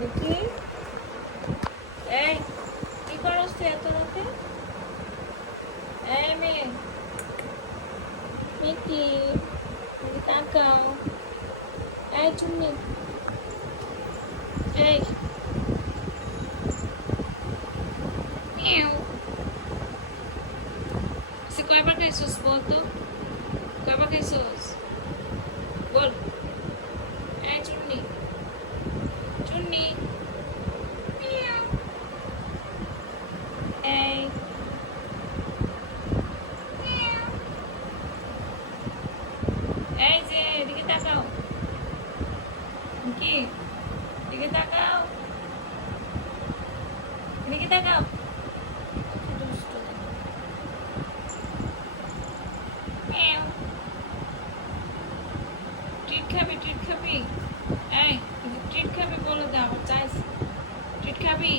Mickey, এই কি করছ তুই এত রাতে? এই মেয়ে, মিকি, মিকি তাকাও। এই চুন্নি, এই মিয়াও। সে কয়বার খাইছস বল তো? কয়বার খাইছস বল? এই চুন্নি, চুন্নি, মিয়াও। এই মিয়াও। এই যে এদিকে তাকাও। কি এদিকে তাকাও, এদিকে তাকাও। দুষ্টু। মিয়াও। ট্রিট খাবি, ট্রিট খাবি? এই ট্রিট খাবি বলে দে, আমার চাইছি ট্রিট খাবি।